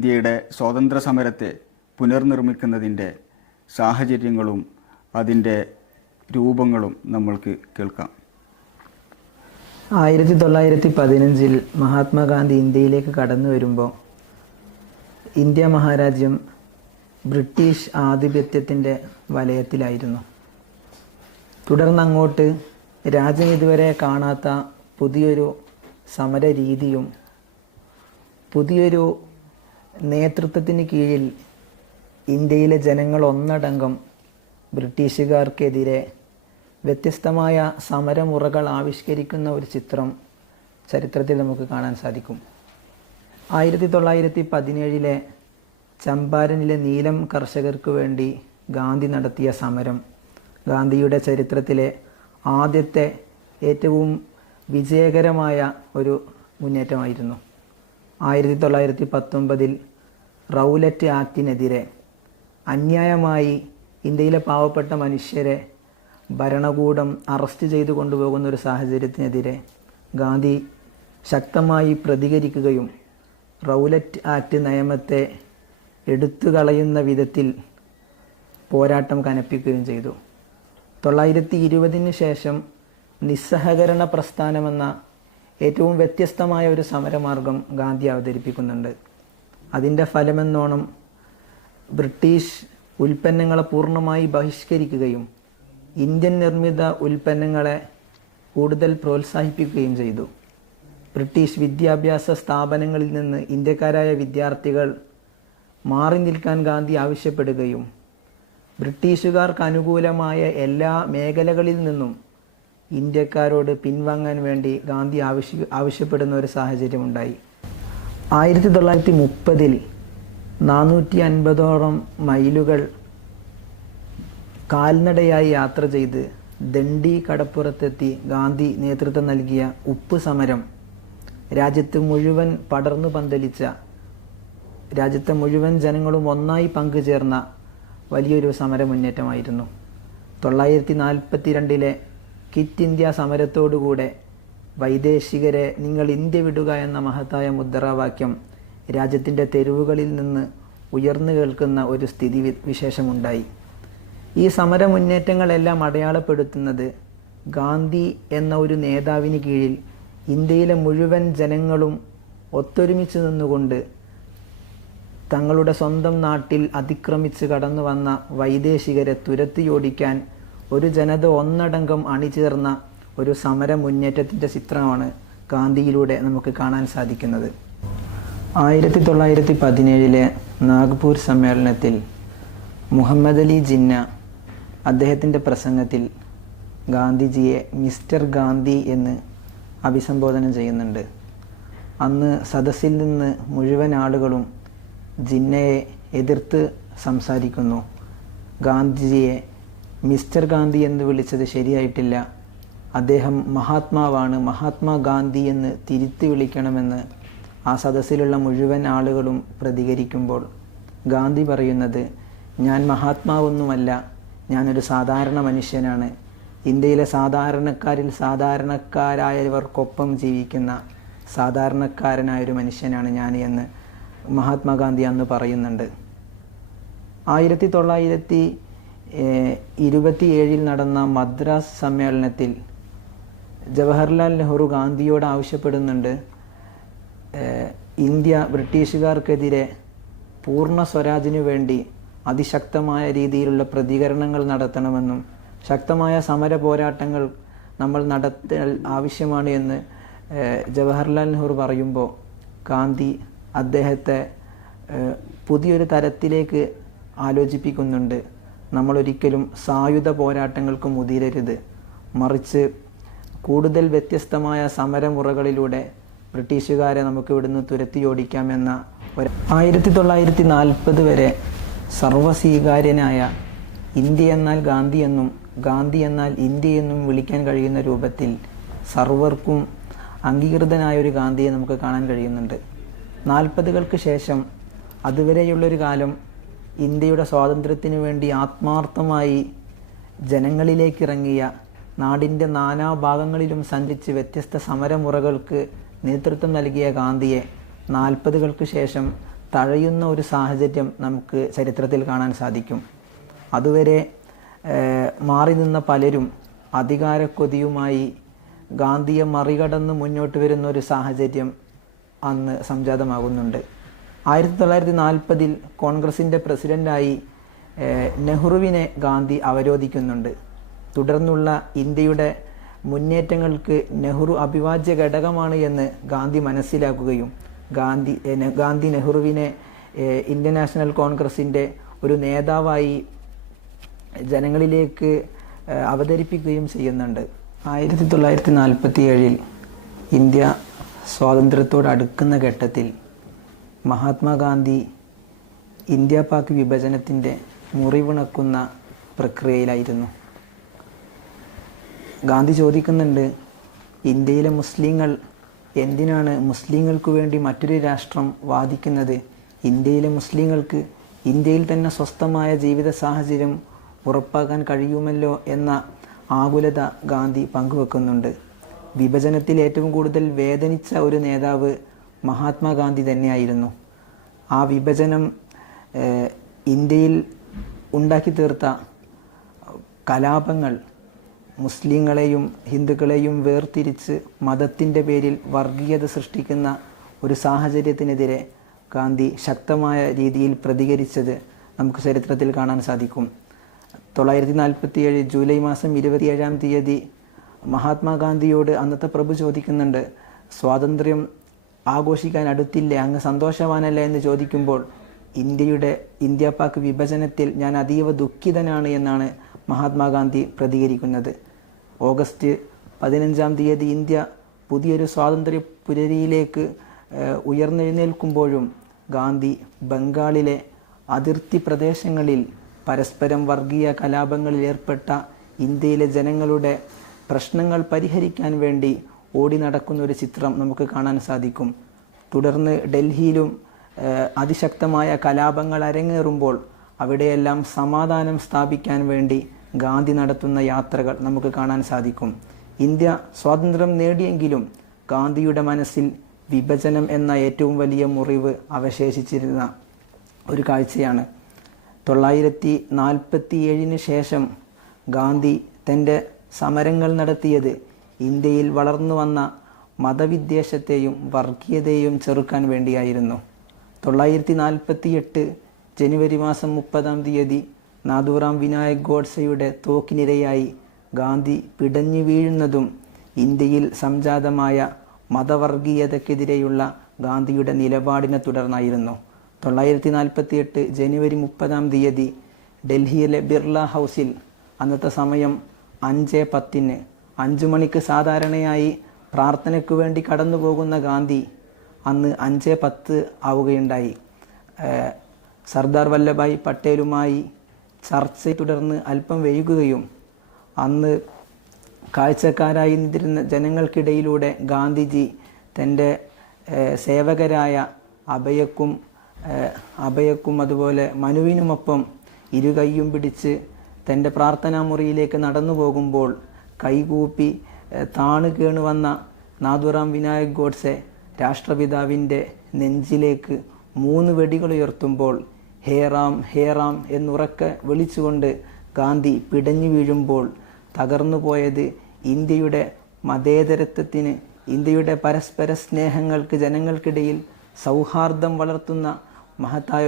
ഇന്ത്യയുടെ സ്വാതന്ത്ര്യ സമരത്തെ പുനർനിർമ്മിക്കുന്നതിൻ്റെ സാഹചര്യങ്ങളും അതിൻ്റെ രൂപങ്ങളും നമ്മൾക്ക് കേൾക്കാം. 1915 മഹാത്മാഗാന്ധി ഇന്ത്യയിലേക്ക് കടന്നു വരുമ്പോൾ ഇന്ത്യ മഹാരാജ്യം ബ്രിട്ടീഷ് ആധിപത്യത്തിൻ്റെ വലയത്തിലായിരുന്നു. തുടർന്നങ്ങോട്ട് രാജ്യം ഇതുവരെ കാണാത്ത പുതിയൊരു സമര രീതിയും പുതിയൊരു നേതൃത്വത്തിന് കീഴിൽ ഇന്ത്യയിലെ ജനങ്ങൾ ഒന്നടങ്കം ബ്രിട്ടീഷുകാർക്കെതിരെ വ്യത്യസ്തമായ സമരമുറകൾ ആവിഷ്കരിക്കുന്ന ഒരു ചിത്രം ചരിത്രത്തിൽ നമുക്ക് കാണാൻ സാധിക്കും. 1917 ചമ്പാരനിലെ നീലം കർഷകർക്ക് വേണ്ടി ഗാന്ധി നടത്തിയ സമരം ഗാന്ധിയുടെ ചരിത്രത്തിലെ ആദ്യത്തെ ഏറ്റവും വിജയകരമായ ഒരു മുന്നേറ്റമായിരുന്നു. 1919 റൗലറ്റ് ആക്ടിനെതിരെ അന്യായമായി ഇന്ത്യയിലെ പാവപ്പെട്ട മനുഷ്യരെ ഭരണകൂടം അറസ്റ്റ് ചെയ്തു കൊണ്ടുപോകുന്ന ഒരു സാഹചര്യത്തിനെതിരെ ഗാന്ധി ശക്തമായി പ്രതികരിക്കുകയും റൗലറ്റ് ആക്ട് നിയമത്തെ എടുത്തു കളയുന്ന വിധത്തിൽ പോരാട്ടം കനപ്പിക്കുകയും ചെയ്തു. 1920 ശേഷം നിസ്സഹകരണ പ്രസ്ഥാനമെന്ന ഏറ്റവും വ്യത്യസ്തമായ ഒരു സമരമാർഗം ഗാന്ധി അവതരിപ്പിക്കുന്നുണ്ട്. അതിൻ്റെ ഫലമെന്നോണം ബ്രിട്ടീഷ് ഉൽപ്പന്നങ്ങളെ പൂർണ്ണമായി ബഹിഷ്കരിക്കുകയും ഇന്ത്യൻ നിർമ്മിത ഉൽപ്പന്നങ്ങളെ കൂടുതൽ പ്രോത്സാഹിപ്പിക്കുകയും ചെയ്തു. ബ്രിട്ടീഷ് വിദ്യാഭ്യാസ സ്ഥാപനങ്ങളിൽ നിന്ന് ഇന്ത്യക്കാരായ വിദ്യാർത്ഥികൾ മാറി നിൽക്കാൻ ഗാന്ധി ആവശ്യപ്പെടുകയും ബ്രിട്ടീഷുകാർക്ക് അനുകൂലമായ എല്ലാ മേഖലകളിൽ നിന്നും ഇന്ത്യക്കാരോട് പിൻവാങ്ങാൻ വേണ്ടി ഗാന്ധി ആവശ്യപ്പെടുന്ന ഒരു സാഹചര്യമുണ്ടായി. 1930 450ഓളം മൈലുകൾ കാൽനടയായി യാത്ര ചെയ്ത് ദണ്ഡി കടപ്പുറത്തെത്തി ഗാന്ധി നേതൃത്വം നൽകിയ ഉപ്പ് സമരം രാജ്യത്ത് മുഴുവൻ പടർന്നു പന്തലിച്ച, രാജ്യത്തെ മുഴുവൻ ജനങ്ങളും ഒന്നായി പങ്കുചേർന്ന വലിയൊരു സമരമുന്നേറ്റമായിരുന്നു. 1942 ക്വിറ്റ് ഇന്ത്യ സമരത്തോടുകൂടെ വൈദേശികരെ നിങ്ങൾ ഇന്ത്യ വിടുക എന്ന മഹത്തായ മുദ്രാവാക്യം രാജ്യത്തിൻ്റെ തെരുവുകളിൽ നിന്ന് ഉയർന്നു കേൾക്കുന്ന ഒരു സ്ഥിതി വിശേഷമുണ്ടായി. ഈ സമരമുന്നേറ്റങ്ങളെല്ലാം അടയാളപ്പെടുത്തുന്നത് ഗാന്ധി എന്ന ഒരു നേതാവിന് കീഴിൽ ഇന്ത്യയിലെ മുഴുവൻ ജനങ്ങളും ഒത്തൊരുമിച്ച് നിന്നുകൊണ്ട് തങ്ങളുടെ സ്വന്തം നാട്ടിൽ അതിക്രമിച്ച് കടന്നു വന്ന വൈദേശികരെ തുരത്തിയോടിക്കാൻ ഒരു ജനത ഒന്നടങ്കം അണിചേർന്ന ഒരു സമര മുന്നേറ്റത്തിൻ്റെ ചിത്രമാണ് ഗാന്ധിയിലൂടെ നമുക്ക് കാണാൻ സാധിക്കുന്നത്. 1917 നാഗ്പൂർ സമ്മേളനത്തിൽ മുഹമ്മദ് അലി ജിന്ന അദ്ദേഹത്തിൻ്റെ പ്രസംഗത്തിൽ ഗാന്ധിജിയെ മിസ്റ്റർ ഗാന്ധി എന്ന് അഭിസംബോധന ചെയ്യുന്നുണ്ട്. അന്ന് സദസ്സിൽ നിന്ന് മുഴുവൻ ആളുകളും ജിന്നയെ എതിർത്ത് സംസാരിക്കുന്നു. ഗാന്ധിജിയെ മിസ്റ്റർ ഗാന്ധി എന്ന് വിളിച്ചത് ശരിയായിട്ടില്ല, അദ്ദേഹം മഹാത്മാവാണ്, മഹാത്മാഗാന്ധി എന്ന് തിരുത്തി വിളിക്കണമെന്ന് ആ സദസ്സിലുള്ള മുഴുവൻ ആളുകളും പ്രതികരിക്കുമ്പോൾ ഗാന്ധി പറയുന്നത്, ഞാൻ മഹാത്മാവൊന്നുമല്ല, ഞാനൊരു സാധാരണ മനുഷ്യനാണ്, ഇന്ത്യയിലെ സാധാരണക്കാരിൽ സാധാരണക്കാരായവർക്കൊപ്പം ജീവിക്കുന്ന സാധാരണക്കാരനായൊരു മനുഷ്യനാണ് ഞാൻ എന്ന് മഹാത്മാഗാന്ധി അന്ന് പറയുന്നുണ്ട്. 1927 നടന്ന മദ്രാസ് സമ്മേളനത്തിൽ ജവഹർലാൽ നെഹ്റു ഗാന്ധിയോട് ആവശ്യപ്പെടുന്നുണ്ട്, ഇന്ത്യ ബ്രിട്ടീഷുകാർക്കെതിരെ പൂർണ്ണ സ്വരാജിനു വേണ്ടി അതിശക്തമായ രീതിയിലുള്ള പ്രതികരണങ്ങൾ നടത്തണമെന്നും ശക്തമായ സമര പോരാട്ടങ്ങൾ നമ്മൾ നടത്തൽ ആവശ്യമാണ് എന്ന് ജവഹർലാൽ നെഹ്റു പറയുമ്പോൾ ഗാന്ധി അദ്ദേഹത്തെ പുതിയൊരു തരത്തിലേക്ക് ആലോചിപ്പിക്കുന്നുണ്ട്. നമ്മളൊരിക്കലും സായുധ പോരാട്ടങ്ങൾക്ക് മുതിരരുത്, മറിച്ച് കൂടുതൽ വ്യത്യസ്തമായ സമരമുറകളിലൂടെ ബ്രിട്ടീഷുകാരെ നമുക്ക് ഇവിടുന്ന് തുരത്തിയോടിക്കാമെന്ന 1940 വരെ സർവ്വസ്വീകാര്യനായ ഇന്ത്യ എന്നാൽ ഗാന്ധി എന്നും ഗാന്ധി എന്നാൽ ഇന്ത്യ എന്നും വിളിക്കാൻ കഴിയുന്ന രൂപത്തിൽ സർവർക്കും അംഗീകൃതനായൊരു ഗാന്ധിയെ നമുക്ക് കാണാൻ കഴിയുന്നുണ്ട്. 40കൾക്ക് ശേഷം അതുവരെയുള്ളൊരു കാലം ഇന്ത്യയുടെ സ്വാതന്ത്ര്യത്തിനു വേണ്ടി ആത്മാർത്ഥമായി ജനങ്ങളിലേക്കിറങ്ങിയ, നാടിൻ്റെ നാനാഭാഗങ്ങളിലും സഞ്ചരിച്ച് വ്യത്യസ്ത സമരമുറകൾക്ക് നേതൃത്വം നൽകിയ ഗാന്ധിയെ 40കൾക്ക് ശേഷം തഴയുന്ന ഒരു സാഹചര്യം നമുക്ക് ചരിത്രത്തിൽ കാണാൻ സാധിക്കും. അതുവരെ മാറി നിന്ന പലരും അധികാരക്കൊതിയുമായി ഗാന്ധിയെ മറികടന്ന് മുന്നോട്ട് വരുന്ന ഒരു സാഹചര്യം അന്ന് സംജാതമാകുന്നുണ്ട്. 1940 കോൺഗ്രസിൻ്റെ പ്രസിഡൻ്റായി നെഹ്റുവിനെ ഗാന്ധി അവരോധിക്കുന്നുണ്ട്. തുടർന്നുള്ള ഇന്ത്യയുടെ മുന്നേറ്റങ്ങൾക്ക് നെഹ്റു അവിഭാജ്യ ഘടകമാണ് എന്ന് ഗാന്ധി മനസ്സിലാക്കുകയും ഗാന്ധി നെഹ്റുവിനെ ഇന്ത്യൻ നാഷണൽ കോൺഗ്രസിൻ്റെ ഒരു നേതാവായി ജനങ്ങളിലേക്ക് അവതരിപ്പിക്കുകയും ചെയ്യുന്നുണ്ട്. 1947 ഇന്ത്യ സ്വാതന്ത്ര്യത്തോട് അടുക്കുന്ന ഘട്ടത്തിൽ മഹാത്മാഗാന്ധി ഇന്ത്യ പാക് വിഭജനത്തിൻ്റെ മുറിവുണക്കുന്ന പ്രക്രിയയിലായിരുന്നു. ഗാന്ധി ചോദിക്കുന്നുണ്ട്, ഇന്ത്യയിലെ മുസ്ലിങ്ങൾ എന്തിനാണ് മുസ്ലിങ്ങൾക്ക് വേണ്ടി മറ്റൊരു രാഷ്ട്രം വാദിക്കുന്നത്? ഇന്ത്യയിലെ മുസ്ലിങ്ങൾക്ക് ഇന്ത്യയിൽ തന്നെ സ്വസ്ഥമായ ജീവിത സാഹചര്യം ഉറപ്പാക്കാൻ കഴിയുമല്ലോ എന്ന ആകുലത ഗാന്ധി പങ്കുവെക്കുന്നുണ്ട്. വിഭജനത്തിൽ ഏറ്റവും കൂടുതൽ വേദനിച്ച ഒരു നേതാവ് മഹാത്മാഗാന്ധി തന്നെയായിരുന്നു. ആ വിഭജനം ഇന്ത്യയിൽ ഉണ്ടാക്കി തീർത്ത കലാപങ്ങൾ മുസ്ലിങ്ങളെയും ഹിന്ദുക്കളെയും വേർതിരിച്ച് മതത്തിൻ്റെ പേരിൽ വർഗീയത സൃഷ്ടിക്കുന്ന ഒരു സാഹചര്യത്തിനെതിരെ ഗാന്ധി ശക്തമായ രീതിയിൽ പ്രതികരിച്ചത് നമുക്ക് ചരിത്രത്തിൽ കാണാൻ സാധിക്കും. 1947 ജൂലൈ മാസം 27-ാം തീയതി മഹാത്മാഗാന്ധിയോട് അന്നത്തെ പ്രഭു ചോദിക്കുന്നുണ്ട്, സ്വാതന്ത്ര്യം ആഘോഷിക്കാൻ അടുത്തില്ലേ, അങ്ങ് സന്തോഷവാനല്ലേ എന്ന് ചോദിക്കുമ്പോൾ ഇന്ത്യ പാക് വിഭജനത്തിൽ ഞാൻ അതീവ ദുഃഖിതനാണ് എന്നാണ് മഹാത്മാഗാന്ധി പ്രതികരിക്കുന്നത്. ഓഗസ്റ്റ് 15-ാം തീയതി ഇന്ത്യ പുതിയൊരു സ്വാതന്ത്ര്യ പുലരിയിലേക്ക് ഉയർന്നെഴുന്നേൽക്കുമ്പോഴും ഗാന്ധി ബംഗാളിലെ അതിർത്തി പ്രദേശങ്ങളിൽ പരസ്പരം വർഗീയ കലാപങ്ങളിൽ ഏർപ്പെട്ട ഇന്ത്യയിലെ ജനങ്ങളുടെ പ്രശ്നങ്ങൾ പരിഹരിക്കാൻ വേണ്ടി ഓടി നടക്കുന്ന ഒരു ചിത്രം നമുക്ക് കാണാൻ സാധിക്കും. തുടർന്ന് ഡൽഹിയിലും അതിശക്തമായ കലാപങ്ങൾ അരങ്ങേറുമ്പോൾ അവിടെയെല്ലാം സമാധാനം സ്ഥാപിക്കാൻ വേണ്ടി ഗാന്ധി നടത്തുന്ന യാത്രകൾ നമുക്ക് കാണാൻ സാധിക്കും. ഇന്ത്യ സ്വാതന്ത്ര്യം നേടിയെങ്കിലും ഗാന്ധിയുടെ മനസ്സിൽ വിഭജനം എന്ന ഏറ്റവും വലിയ മുറിവ് അവശേഷിച്ചിരുന്ന ഒരു കാഴ്ചയാണ്. 1947 ശേഷം ഗാന്ധി തൻ്റെ സമരങ്ങൾ നടത്തിയത് ഇന്ത്യയിൽ വളർന്നു വന്ന മതവിദ്വേഷത്തെയും വർഗീയതയെയും ചെറുക്കാൻ വേണ്ടിയായിരുന്നു. 1948 ജനുവരി മാസം 30-ാം തീയതി നാഥുറാം വിനായക് ഗോഡ്സെയുടെ തോക്കിനിരയായി ഗാന്ധി പിടഞ്ഞു വീഴുന്നതും ഇന്ത്യയിൽ സംജാതമായ മതവർഗീയതയ്ക്കെതിരെയുള്ള ഗാന്ധിയുടെ നിലപാടിനെ തുടർന്നായിരുന്നു. 1948 ജനുവരി 30-ാം തീയതി ഡൽഹിയിലെ ബിർള ഹൗസിൽ അന്നത്തെ സമയം 5:10 5 മണിക്ക് സാധാരണയായി പ്രാർത്ഥനയ്ക്കു വേണ്ടി കടന്നു പോകുന്ന ഗാന്ധി അന്ന് 5:10 ആവുകയുണ്ടായി. സർദാർ വല്ലഭായ് പട്ടേലുമായി ചർച്ചയെ തുടർന്ന് അല്പം വൈകുകയും അന്ന് കാഴ്ചക്കാരായി നിന്നിരുന്ന ജനങ്ങൾക്കിടയിലൂടെ ഗാന്ധിജി തൻ്റെ സേവകരായ അഭയക്കും അതുപോലെ മനുവിനുമൊപ്പം ഇരുകൈയും പിടിച്ച് തൻ്റെ പ്രാർത്ഥനാ മുറിയിലേക്ക് നടന്നു പോകുമ്പോൾ കൈകൂപ്പി താണു കേണു വന്ന നാഥുറാം വിനായക് ഗോഡ്സെ രാഷ്ട്രപിതാവിൻ്റെ നെഞ്ചിലേക്ക് 3 വെടികൾ ഉയർത്തുമ്പോൾ ഹേ റാം ഹേ റാം എന്നുറക്കെ വിളിച്ചുകൊണ്ട് ഗാന്ധി പിടഞ്ഞു വീഴുമ്പോൾ തകർന്നു പോയത് ഇന്ത്യയുടെ മതേതരത്വത്തിന്, ഇന്ത്യയുടെ പരസ്പര സ്നേഹങ്ങൾക്ക്, ജനങ്ങൾക്കിടയിൽ സൗഹാർദ്ദം വളർത്തുന്ന മഹത്തായ